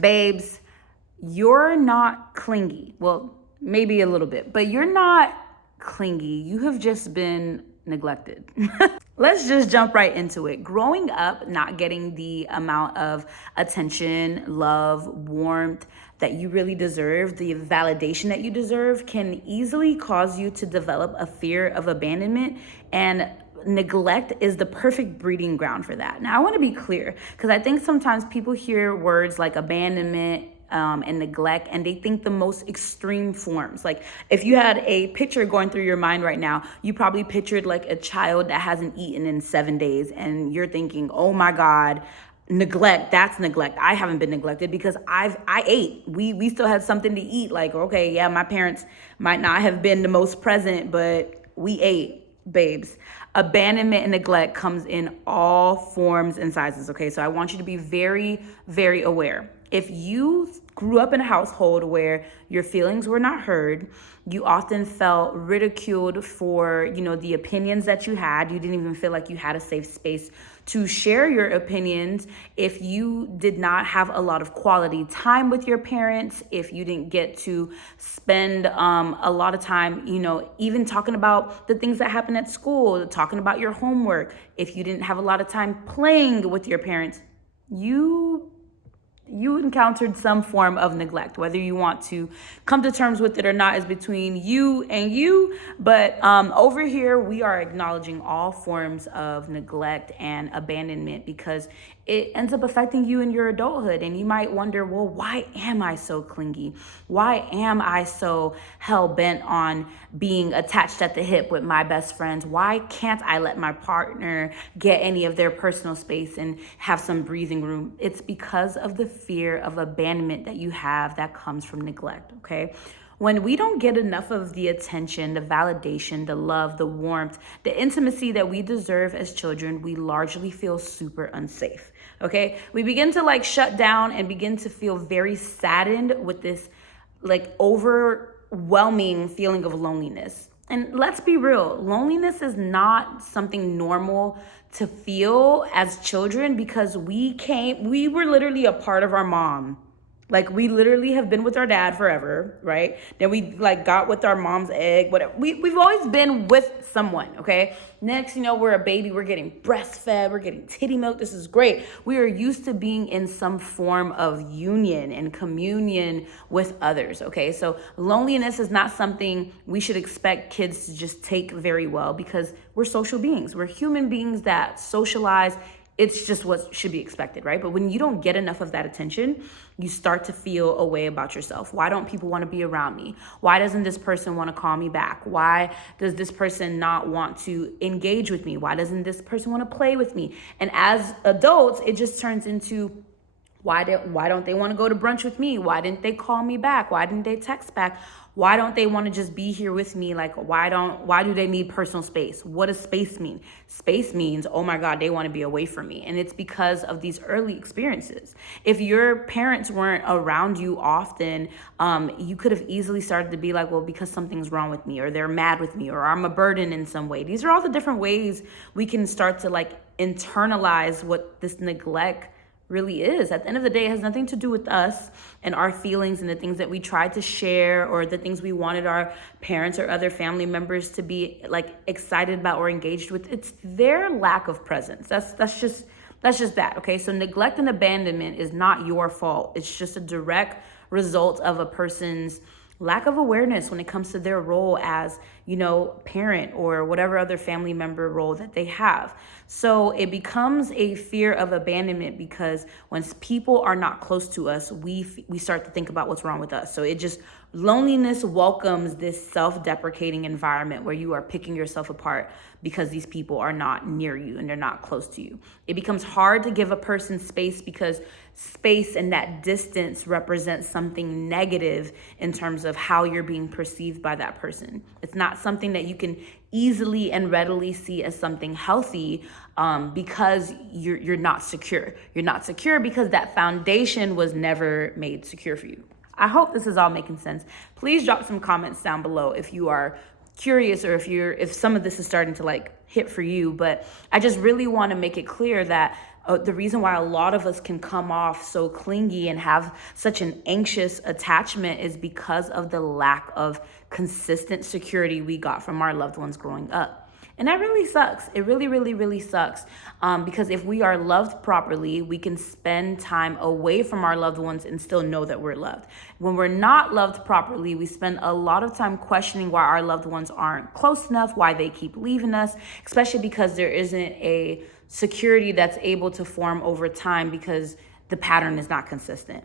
Babes, you're not clingy. Well, maybe a little bit, but you're not clingy. You have just been neglected. Let's just jump right into it. Growing up, not getting the amount of attention, love, warmth that you really deserve, the validation that you deserve, can easily cause you to develop a fear of abandonment, and neglect is the perfect breeding ground for that. Now, I want to be clear because I think sometimes people hear words like abandonment and neglect, and they think the most extreme forms. Like if you had a picture going through your mind right now, you probably pictured like a child that hasn't eaten in 7 days, and you're thinking, oh my God, neglect, that's neglect. I haven't been neglected because I ate. We still had something to eat. Like, okay, yeah, my parents might not have been the most present, but we ate. Babes, abandonment and neglect comes in all forms and sizes. Okay, so I want you to be very, very aware. If you grew up in a household where your feelings were not heard, you often felt ridiculed for, the opinions that you had. You didn't even feel like you had a safe space to share your opinions. If you did not have a lot of quality time with your parents, if you didn't get to spend a lot of time, even talking about the things that happen at school, talking about your homework, if you didn't have a lot of time playing with your parents, you encountered some form of neglect. Whether you want to come to terms with it or not is between you and you. But over here, we are acknowledging all forms of neglect and abandonment because it ends up affecting you in your adulthood. And you might wonder, well, why am I so clingy? Why am I so hell-bent on being attached at the hip with my best friends? Why can't I let my partner get any of their personal space and have some breathing room? It's because of the fear of abandonment that you have that comes from neglect, okay? When we don't get enough of the attention, the validation, the love, the warmth, the intimacy that we deserve as children, we largely feel super unsafe, okay? We begin to shut down and begin to feel very saddened with this overwhelming feeling of loneliness. And let's be real, loneliness is not something normal to feel as children because we were literally a part of our mom. We literally have been with our dad forever, right? Then we got with our mom's egg, whatever. We've always been with someone, okay? Next, we're a baby, we're getting breastfed, we're getting titty milk. This is great. We are used to being in some form of union and communion with others, okay? So loneliness is not something we should expect kids to just take very well because we're social beings. We're human beings that socialize. It's just what should be expected, right? But when you don't get enough of that attention, you start to feel a way about yourself. Why don't people want to be around me? Why doesn't this person want to call me back? Why does this person not want to engage with me? Why doesn't this person want to play with me? And as adults, it just turns into, why don't they want to go to brunch with me? Why didn't they call me back? Why didn't they text back? Why don't they want to just be here with me? Why do they need personal space? What does space mean? Space means, oh my God, they want to be away from me. And it's because of these early experiences. If your parents weren't around you often, you could have easily started to be like, well, because something's wrong with me, or they're mad with me, or I'm a burden in some way. These are all the different ways we can start to internalize what this neglect really is. At the end of the day, it has nothing to do with us and our feelings and the things that we tried to share or the things we wanted our parents or other family members to be excited about or engaged with. It's their lack of presence. That's just that, okay? So neglect and abandonment is not your fault. It's just a direct result of a person's lack of awareness when it comes to their role as, parent or whatever other family member role that they have. So it becomes a fear of abandonment because when people are not close to us, we start to think about what's wrong with us. So loneliness welcomes this self-deprecating environment where you are picking yourself apart because these people are not near you and they're not close to you. It becomes hard to give a person space because space and that distance represents something negative in terms of how you're being perceived by that person. It's not something that you can easily and readily see as something healthy because you're not secure. You're not secure because that foundation was never made secure for you. I hope this is all making sense. Please drop some comments down below if you are curious or if some of this is starting to hit for you. But I just really want to make it clear that the reason why a lot of us can come off so clingy and have such an anxious attachment is because of the lack of consistent security we got from our loved ones growing up. And that really sucks. It really, really, really sucks. Because if we are loved properly, we can spend time away from our loved ones and still know that we're loved. When we're not loved properly, we spend a lot of time questioning why our loved ones aren't close enough, why they keep leaving us, especially because there isn't a security that's able to form over time because the pattern is not consistent.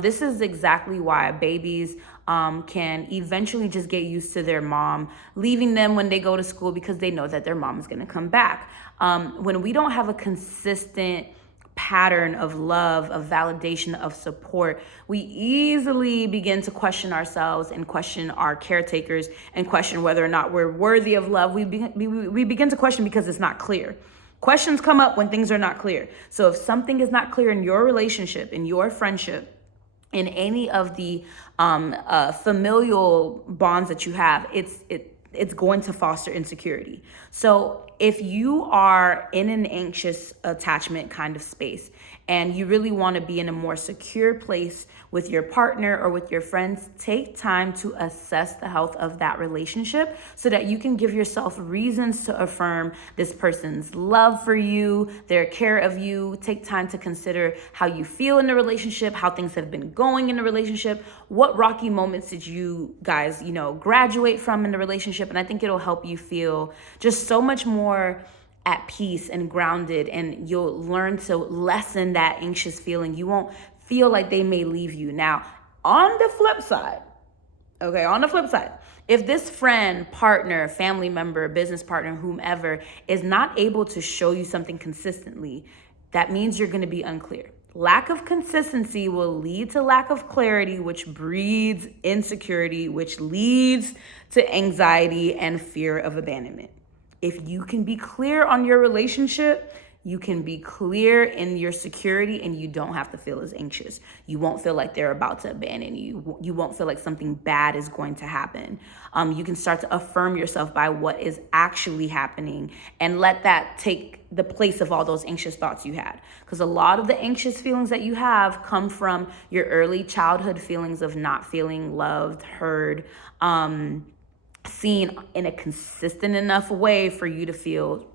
This is exactly why babies can eventually just get used to their mom leaving them when they go to school because they know that their mom is going to come back. When we don't have a consistent pattern of love, of validation, of support, we easily begin to question ourselves and question our caretakers and question whether or not we're worthy of love. We begin to question because it's not clear. Questions come up when things are not clear. So if something is not clear in your relationship, in your friendship, in any of the familial bonds that you have, it's going to foster insecurity. So if you are in an anxious attachment kind of space and you really want to be in a more secure place with your partner or with your friends, take time to assess the health of that relationship so that you can give yourself reasons to affirm this person's love for you, their care of you. Take time to consider how you feel in the relationship, how things have been going in the relationship, what rocky moments did you guys, graduate from in the relationship. And I think it'll help you feel just so much more at peace and grounded, and you'll learn to lessen that anxious feeling. You won't feel like they may leave you. Now, on the flip side, if this friend, partner, family member, business partner, whomever is not able to show you something consistently, that means you're going to be unclear. Lack of consistency will lead to lack of clarity, which breeds insecurity, which leads to anxiety and fear of abandonment. If you can be clear on your relationship, you can be clear in your security and you don't have to feel as anxious. You won't feel like they're about to abandon you. You won't feel like something bad is going to happen. You can start to affirm yourself by what is actually happening and let that take the place of all those anxious thoughts you had. Because a lot of the anxious feelings that you have come from your early childhood feelings of not feeling loved, heard, seen in a consistent enough way for you to feel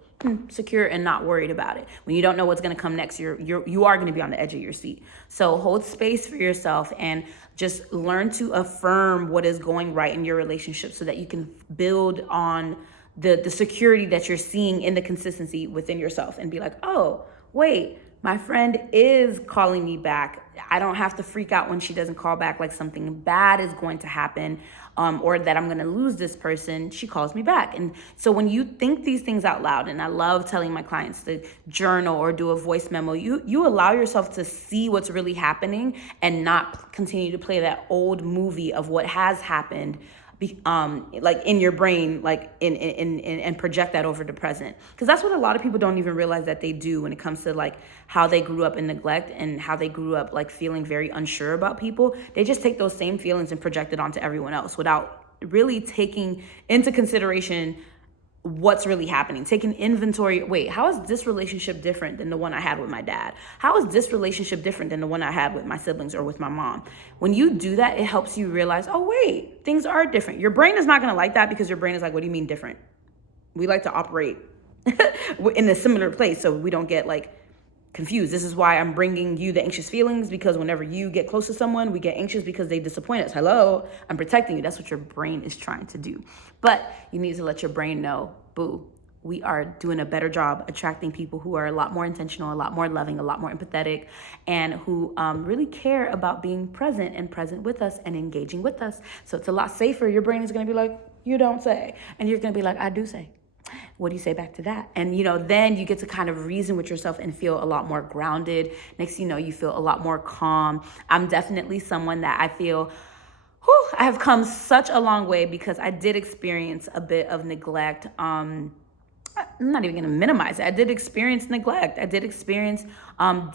secure and not worried about it. When you don't know what's going to come next, you are going to be on the edge of your seat. So hold space for yourself and just learn to affirm what is going right in your relationship so that you can build on the security that you're seeing in the consistency within yourself and be like, oh, wait, my friend is calling me back. I don't have to freak out when she doesn't call back like something bad is going to happen, or that I'm going to lose this person. She calls me back. And so when you think these things out loud, and I love telling my clients to journal or do a voice memo, you allow yourself to see what's really happening and not continue to play that old movie of what has happened, like in your brain, like and project that over the present. Because that's what a lot of people don't even realize that they do when it comes to like how they grew up in neglect and how they grew up like feeling very unsure about people. They just take those same feelings and project it onto everyone else without really taking into consideration what's really happening. Take an inventory. Wait, how is this relationship different than the one I had with my dad? How is this relationship different than the one I had with my siblings or with my mom? When you do that, it helps you realize, oh, wait, things are different. Your brain is not going to like that because your brain is like, what do you mean different? We like to operate in a similar place so we don't get like confused. This is why I'm bringing you the anxious feelings, because whenever you get close to someone, we get anxious because they disappoint us. Hello, I'm protecting you. That's what your brain is trying to do. But you need to let your brain know, boo, we are doing a better job attracting people who are a lot more intentional, a lot more loving, a lot more empathetic, and who really care about being present and present with us and engaging with us. So it's a lot safer. Your brain is going to be like, you don't say. And you're going to be like, I do say. What do you say back to that? And, then you get to kind of reason with yourself and feel a lot more grounded. Next, you feel a lot more calm. I'm definitely someone that I feel, I have come such a long way because I did experience a bit of neglect. I'm not even going to minimize it. I did experience neglect. I did experience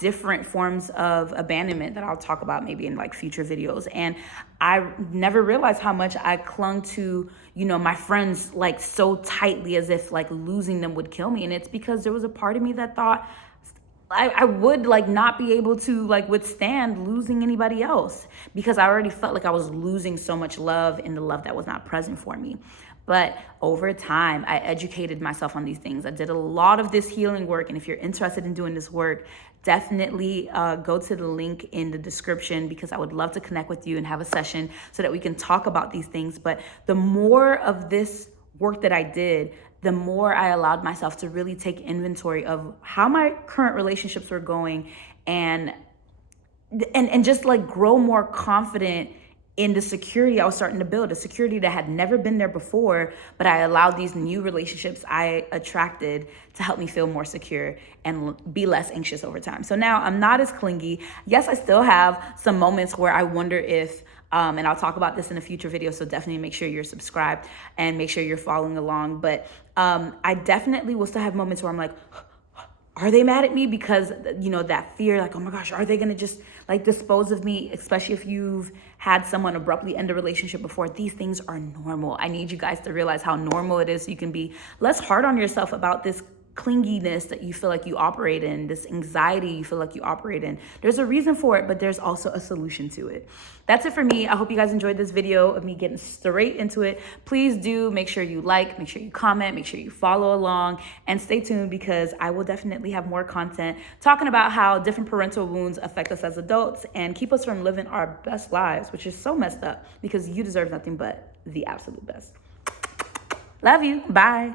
different forms of abandonment that I'll talk about maybe in like future videos. And I never realized how much I clung to, my friends like so tightly as if like losing them would kill me. And it's because there was a part of me that thought, I would like not be able to like withstand losing anybody else, because I already felt like I was losing so much love in the love that was not present for me. But over time, I educated myself on these things. I did a lot of this healing work. And if you're interested in doing this work, definitely go to the link in the description, because I would love to connect with you and have a session so that we can talk about these things. But the more of this work that I did, the more I allowed myself to really take inventory of how my current relationships were going, and just like grow more confident in the security I was starting to build, a security that had never been there before, but I allowed these new relationships I attracted to help me feel more secure and be less anxious over time. So now I'm not as clingy. Yes, I still have some moments where I wonder if, and I'll talk about this in a future video, so definitely make sure you're subscribed and make sure you're following along. But I definitely will still have moments where I'm like, are they mad at me? Because, you know, that fear, like, oh my gosh, are they going to just like dispose of me? Especially if you've had someone abruptly end a relationship before. These things are normal. I need you guys to realize how normal it is, so you can be less hard on yourself about this clinginess that you feel like you operate in, this anxiety you feel like you operate in. There's a reason for it, but there's also a solution to it. That's it for me. I hope you guys enjoyed this video of me getting straight into it. Please do make sure you like, make sure you comment, make sure you follow along, and stay tuned, because I will definitely have more content talking about how different parental wounds affect us as adults and keep us from living our best lives, which is so messed up, because you deserve nothing but the absolute best. Love you. Bye.